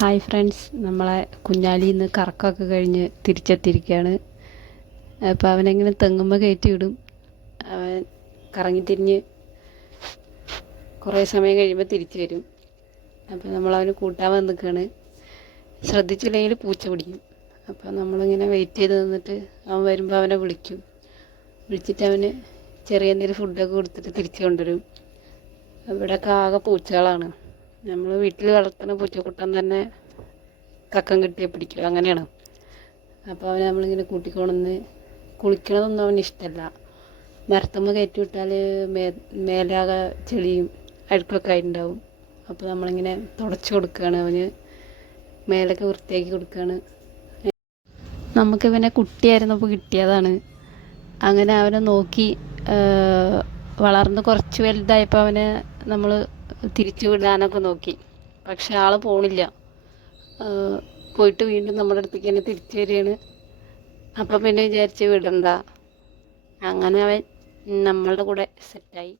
Hi friends, നമ്മളെ കുഞ്ഞാലിയിൽ നിന്ന് കറക്കമൊക്കെ കഴിഞ്ഞ് തിരിച്ചെത്തിയിരിക്കുകയാണ്. അപ്പോൾ അവനെങ്ങനെ തെങ്ങുമ്പോൾ കയറ്റി വിടും. അവൻ കറങ്ങിത്തിരിഞ്ഞ് കുറേ സമയം കഴിയുമ്പോൾ തിരിച്ചു വരും. അപ്പോൾ നമ്മളവന് കൂട്ടാൻ വന്നിരിക്കുകയാണ്. ശ്രദ്ധിച്ചില്ലെങ്കിൽ പൂച്ച പിടിക്കും. അപ്പോൾ നമ്മളിങ്ങനെ വെയിറ്റ് ചെയ്ത് നിന്നിട്ട് അവൻ വരുമ്പോൾ അവനെ വിളിച്ചിട്ട് അവന് ചെറിയ എന്തെങ്കിലും ഫുഡൊക്കെ കൊടുത്തിട്ട് തിരിച്ചു കൊണ്ടുവരും. ഇവിടെയൊക്കെ ആകെ പൂച്ചകളാണ്. നമ്മൾ വീട്ടിൽ വളർത്തുന്ന പൂച്ചക്കുട്ടൻ തന്നെ കക്കം കിട്ടിയാൽ പിടിക്കും, അങ്ങനെയാണ്. അപ്പോൾ അവനെ നമ്മളിങ്ങനെ കൂട്ടിക്കൊണ്ടുവന്ന് കുളിക്കണതൊന്നും അവന് ഇഷ്ടമല്ല. മരത്തുമ്മ കയറ്റി വിട്ടാൽ മേലാകെ ചെളിയും അഴുക്കൊക്കെ ആയിട്ടുണ്ടാവും. അപ്പോൾ നമ്മളിങ്ങനെ തുടച്ച് കൊടുക്കുകയാണ്, അവന് മേലൊക്കെ വൃത്തിയാക്കി കൊടുക്കുകയാണ്. നമുക്കിവനെ കുട്ടിയായിരുന്നപ്പോൾ കിട്ടിയതാണ്. അങ്ങനെ അവനെ നോക്കി വളർന്ന് കുറച്ച് വലുതായപ്പോൾ അവനെ നമ്മൾ തിരിച്ചു വിടാനൊക്കെ നോക്കി. പക്ഷെ ആൾ പോണില്ല. പോയിട്ട് വീണ്ടും നമ്മുടെ അടുത്തേക്ക് തന്നെ തിരിച്ചു വരികയാണ്. അപ്പം പിന്നെ വിചാരിച്ച് വിടണ്ട. അങ്ങനെ അവൻ നമ്മളുടെ കൂടെ സെറ്റായി.